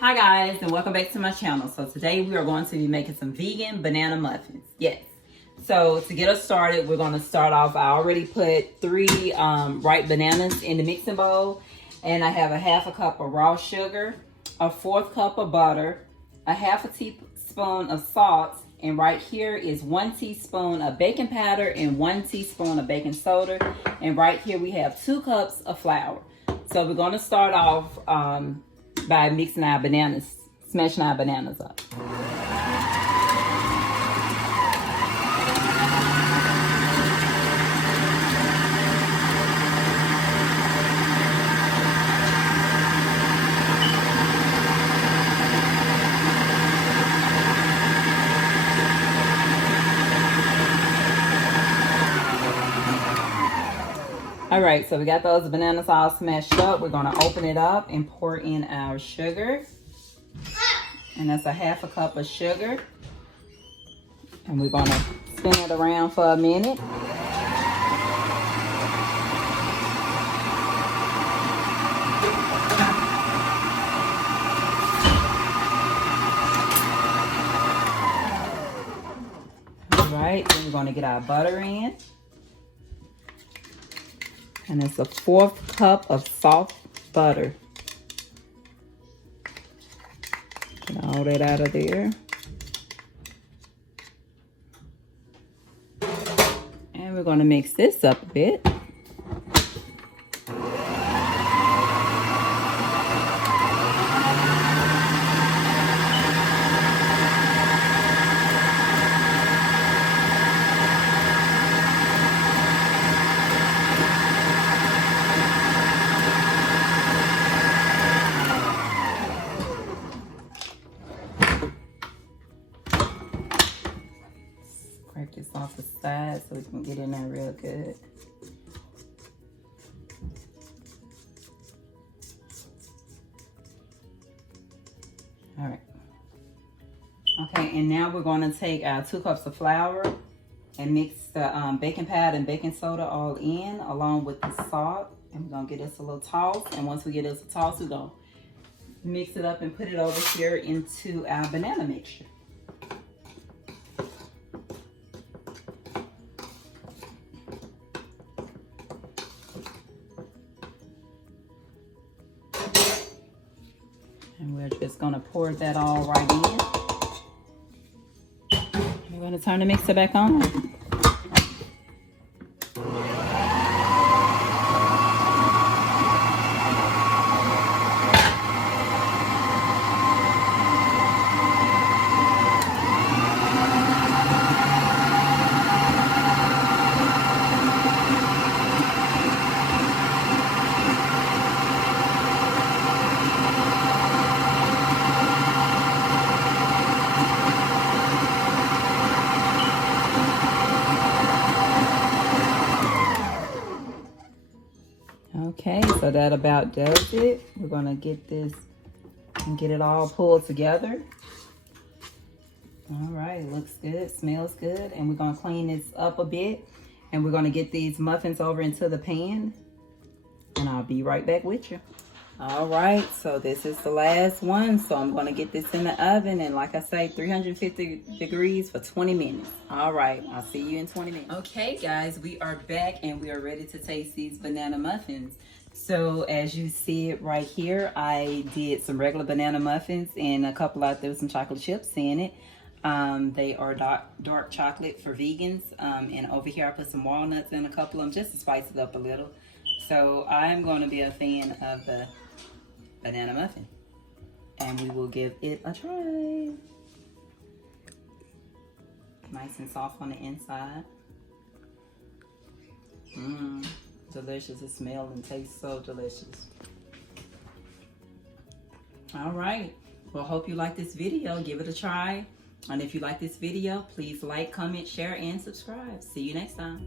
Hi guys, and welcome back to my channel. So today we are going to be making some vegan banana muffins. Yes. So to get us started, we're going to start off. I already put 3 ripe bananas in the mixing bowl, and I have a half a cup of raw sugar, a 1/4 cup of butter, a half a teaspoon of salt, and right here is 1 teaspoon of baking powder and 1 teaspoon of baking soda. And right here we have 2 cups of flour. So we're going to start off by mixing our bananas, smashing our bananas up. All right, so we got those bananas all smashed up. We're gonna open it up and pour in our sugar. And that's a half a cup of sugar. And we're gonna spin it around for a minute. All right, then we're gonna get our butter in. And it's a 1/4 cup of soft butter. Get all that out of there. And we're going to mix this up a bit. Scrape this off the side so we can get in there real good. All right. Okay, and now we're going to take our 2 cups of flour and mix the baking powder and baking soda all in along with the salt. And we're going to get us a little toss. And once we get us a toss, we're going to mix it up and put it over here into our banana mixture. And we're just going to pour that all right in. We're going to turn the mixer back on. Okay, so that about does it. We're gonna get this and get it all pulled together. All right, looks good, smells good. And we're gonna clean this up a bit. And we're gonna get these muffins over into the pan. And I'll be right back with you. All right, so this is the last one. So I'm gonna get this in the oven. And like I say, 350 degrees for 20 minutes. All right, I'll see you in 20 minutes. Okay, guys, we are back and we are ready to taste these banana muffins. So as you see it right here, I did some regular banana muffins and a couple out there with some chocolate chips in it. They are dark chocolate for vegans. And over here I put some walnuts in a couple of them just to spice it up a little. So I'm going to be a fan of the banana muffin. And we will give it a try. Nice and soft on the inside. Mmm. Delicious. It smells and tastes so delicious. All right, well, hope you like this video. Give it a try, and if you like this video, please like, comment, share, and subscribe. See you next time.